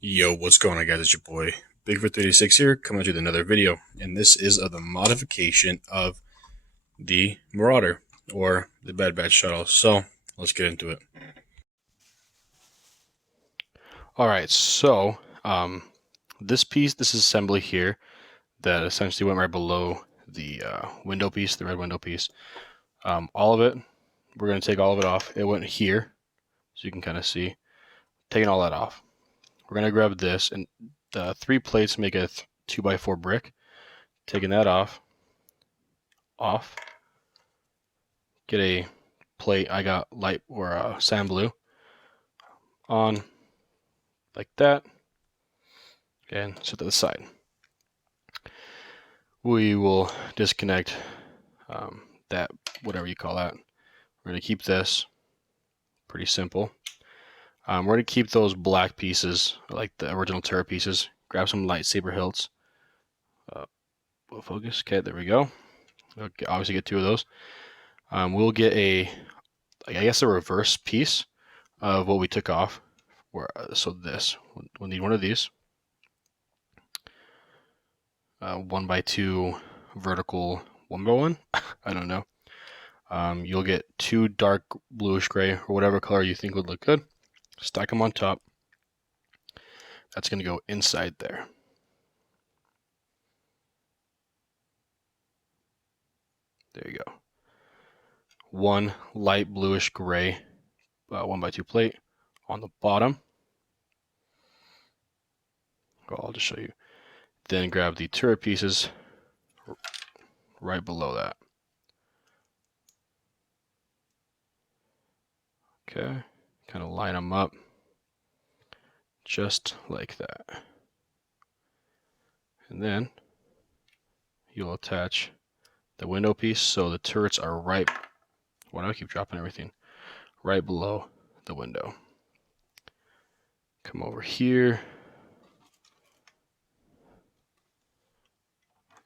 Yo, what's going on, guys? It's your boy Bigfoot36 here, coming at you with another video, and this is of the modification of the Marauder or the Bad Batch Shuttle. So let's get into it. All right, so this assembly here that essentially went right below the window piece, the red window piece. All of it, we're gonna take all of it off. It went here, so you can kind of see. Taking all that off, we're gonna grab this, and the 3 plates make a 2x4 brick. Taking that off. Get a plate. I got light or sand blue on like that, and set to the side. We will disconnect that, whatever you call that. We're going to keep this pretty simple. We're going to keep those black pieces, like the original turret pieces. Grab some lightsaber hilts. We'll focus. Okay, there we go. Okay, obviously get 2 of those. We'll get I guess a reverse piece of what we took off. So we'll need one of these. 1x2 vertical 1x1. I don't know. You'll get 2 dark bluish gray or whatever color you think would look good. Stack them on top. That's going to go inside there. There you go. 1 light bluish gray 1x2 plate on the bottom. I'll just show you. Then grab the turret pieces right below that. Okay, kind of line them up just like that. And then you'll attach the window piece so the turrets are right, why do I keep dropping everything? Right below the window. Come over here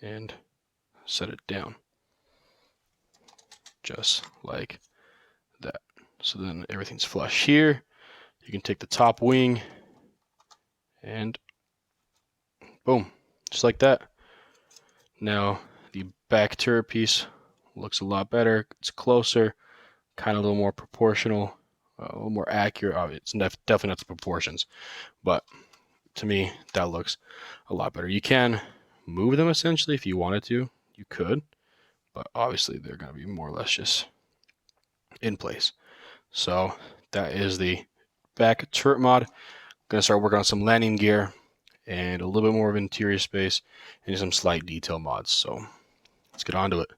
and set it down just like that. So then everything's flush here. You can take the top wing and boom, just like that. Now the back turret piece looks a lot better. It's closer, kind of a little more proportional, a little more accurate. It's definitely not the proportions, but to me that looks a lot better. You can move them essentially if you wanted to. You could, but obviously they're going to be more or less just in place. So that is the back turret mod. I'm going to start working on some landing gear and a little bit more of interior space and some slight detail mods. So let's get on to it.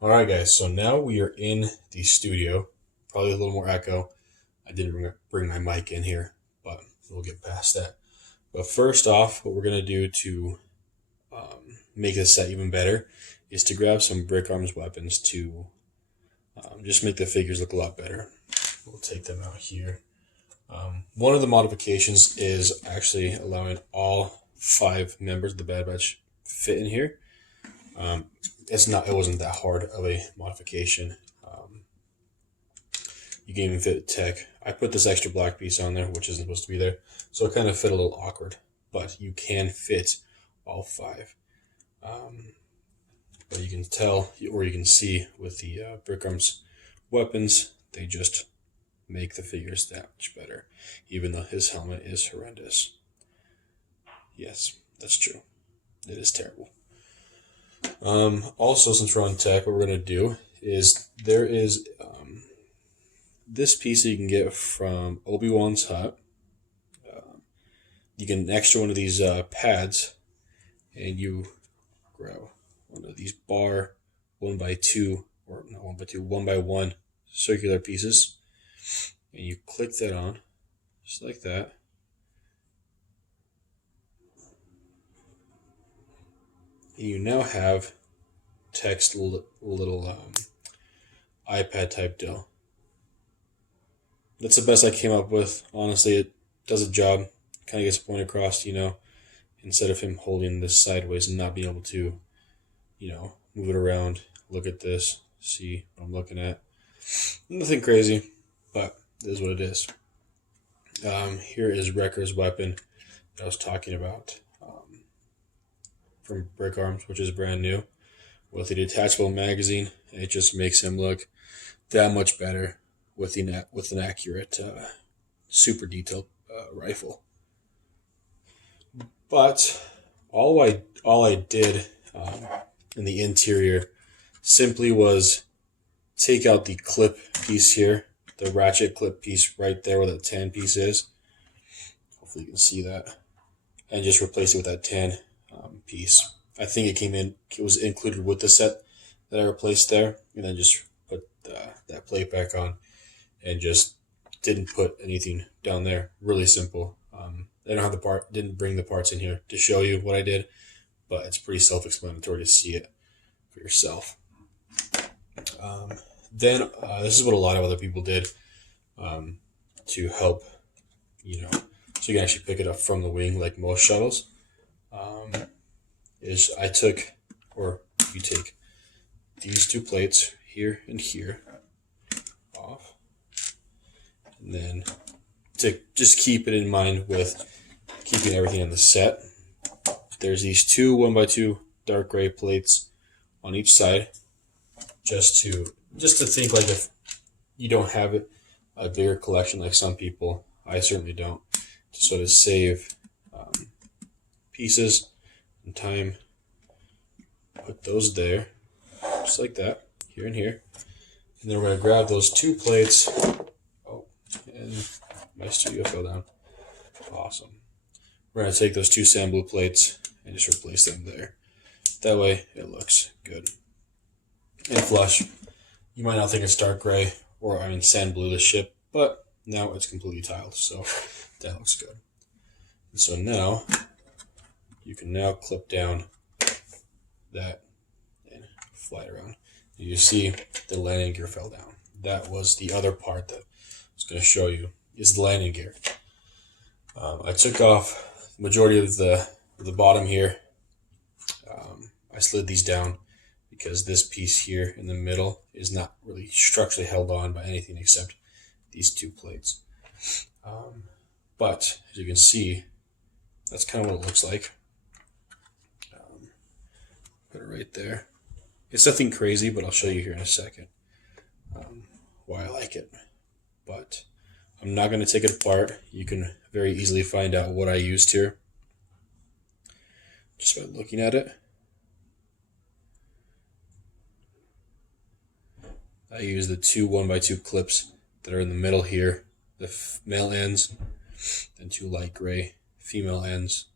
All right, guys. So now we are in the studio. Probably a little more echo. I didn't bring my mic in here, but we'll get past that. But first off, what we're going to do to make this set even better is to grab some brick arms weapons to just make the figures look a lot better. We'll take them out here. One of the modifications is actually allowing all 5 members of the Bad Batch fit in here. It wasn't that hard of a modification. You can even fit tech. I put this extra black piece on there, which isn't supposed to be there, so it kind of fit a little awkward, but you can fit all 5. But you can tell, or you can see with the brick arms weapons, they just make the figures that much better, even though his helmet is horrendous. Yes, that's true. It is terrible. Also, since we're on tech, what we're going to do is there is this piece that you can get from Obi-Wan's hut. You get an extra one of these pads, and you grab one of these bar 1x2, or not 1x2, 1x1 circular pieces, and you click that on just like that. And you now have text little iPad type deal. That's the best I came up with. Honestly, it does a job. Kind of gets the point across, instead of him holding this sideways and not being able to, move it around, look at this, see what I'm looking at. Nothing crazy, but it is what it is. Here is Wrecker's weapon that I was talking about from Brick Arms, which is brand new with a detachable magazine. It just makes him look that much better with an accurate, super detailed rifle. But all I did in the interior simply was take out the clip piece here, the ratchet clip piece right there where the tan piece is. Hopefully you can see that. And just replace it with that tan piece. I think it was included with the set that I replaced there. And then just put that plate back on and just didn't put anything down there. Really simple. I don't have didn't bring the parts in here to show you what I did, but it's pretty self-explanatory to see it for yourself. Then this is what a lot of other people did to help, so you can actually pick it up from the wing like most shuttles. You take these two plates here and here off, and then to just keep it in mind with keeping everything in the set, there's these two 1x2 dark gray plates on each side, just to think like if you don't have a bigger collection like some people, I certainly don't, to sort of save pieces and time. Put those there, just like that, here and here. And then we're going to grab those two plates. Oh, and my studio fell down. Awesome. We're going to take those two sand blue plates and just replace them there. That way it looks good and flush. You might not think it's dark gray or sand blue, the ship, but now it's completely tiled, so that looks good. And so now you can now clip down that and fly it around. You see the landing gear fell down. That was the other part that I was going to show you, is the landing gear. I took off the majority of the bottom here. I slid these down because this piece here in the middle is not really structurally held on by anything except these two plates. But as you can see, that's kind of what it looks like. Put it right there. It's nothing crazy, but I'll show you here in a second why I like it. But I'm not going to take it apart. You can very easily find out what I used here just by looking at it. I use the two 1x2 clips that are in the middle here, the male ends, and two light gray female ends,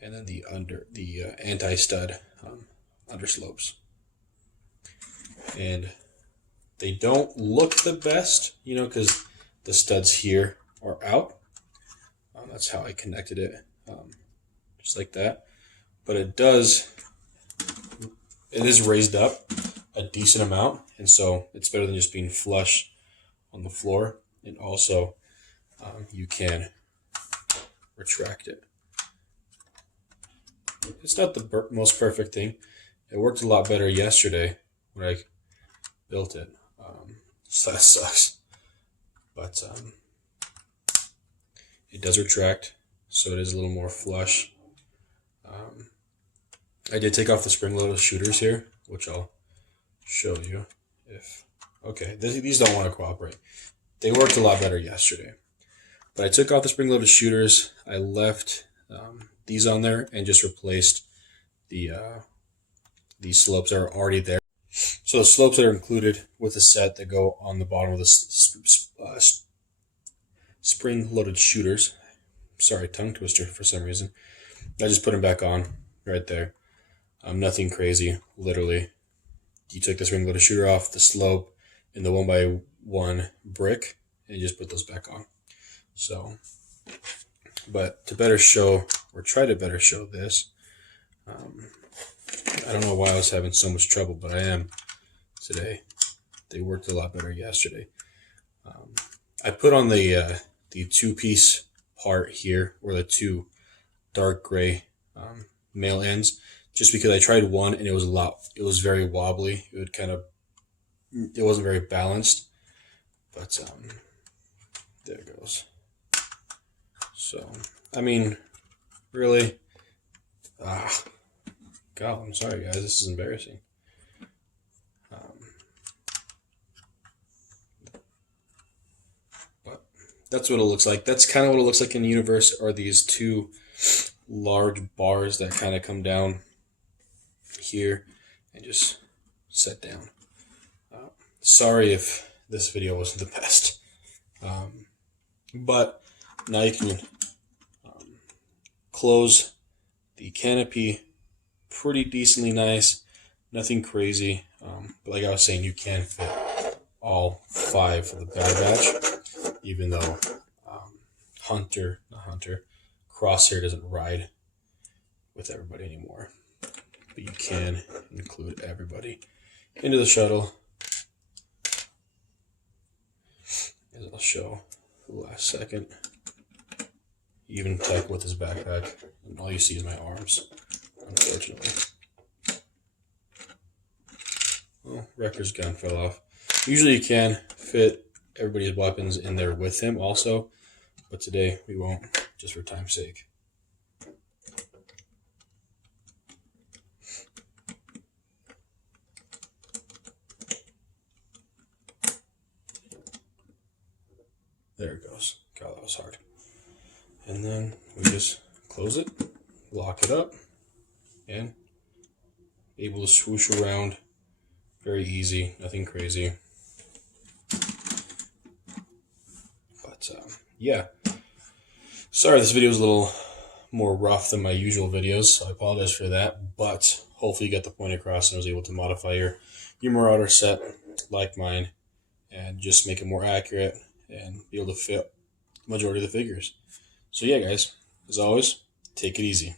and then the anti-stud underslopes. And they don't look the best, because the studs here are out. That's how I connected it, just like that. But it is raised up a decent amount, and so it's better than just being flush on the floor. And also, you can retract it. It's not the most perfect thing. It worked a lot better yesterday when I built it. So that sucks. But it does retract, so it is a little more flush. I did take off the spring-loaded shooters here, which I'll show you. These don't want to cooperate. They worked a lot better yesterday. But I took off the spring-loaded shooters. I left these on there and just replaced these slopes that are already there. So the slopes that are included with the set that go on the bottom of the spring-loaded shooters. Sorry, tongue twister for some reason. I just put them back on right there. Nothing crazy, literally. You take the spring-loaded shooter off, the slope, and the 1x1 brick, and you just put those back on. So, but to better show, or try to better show this, I don't know why I was having so much trouble, but I am today. They worked a lot better yesterday. I put on the two-piece part here, or the two dark gray male ends, just because I tried one and it was very wobbly. It wasn't very balanced, but there it goes. So, I mean, really, God, I'm sorry guys, this is embarrassing. But that's what it looks like. That's kind of what it looks like in the universe, are these two large bars that kind of come down here and just set down. Sorry if this video wasn't the best. But now you can close the canopy pretty decently nice. Nothing crazy. But like I was saying, you can fit all 5 of the Bad Batch, even though Crosshair doesn't ride with everybody anymore. But you can include everybody into the shuttle. As I'll show the last second. Even Tech with his backpack, and all you see is my arms, unfortunately. Well, Wrecker's gun fell off. Usually you can fit everybody's weapons in there with him also, but today we won't, just for time's sake. There it goes. God, that was hard. And then we just close it, lock it up, and able to swoosh around. Very easy, nothing crazy. But yeah, sorry this video is a little more rough than my usual videos, so I apologize for that, but hopefully you got the point across and was able to modify your Marauder set like mine and just make it more accurate and be able to fit the majority of the figures. So yeah guys, as always, take it easy.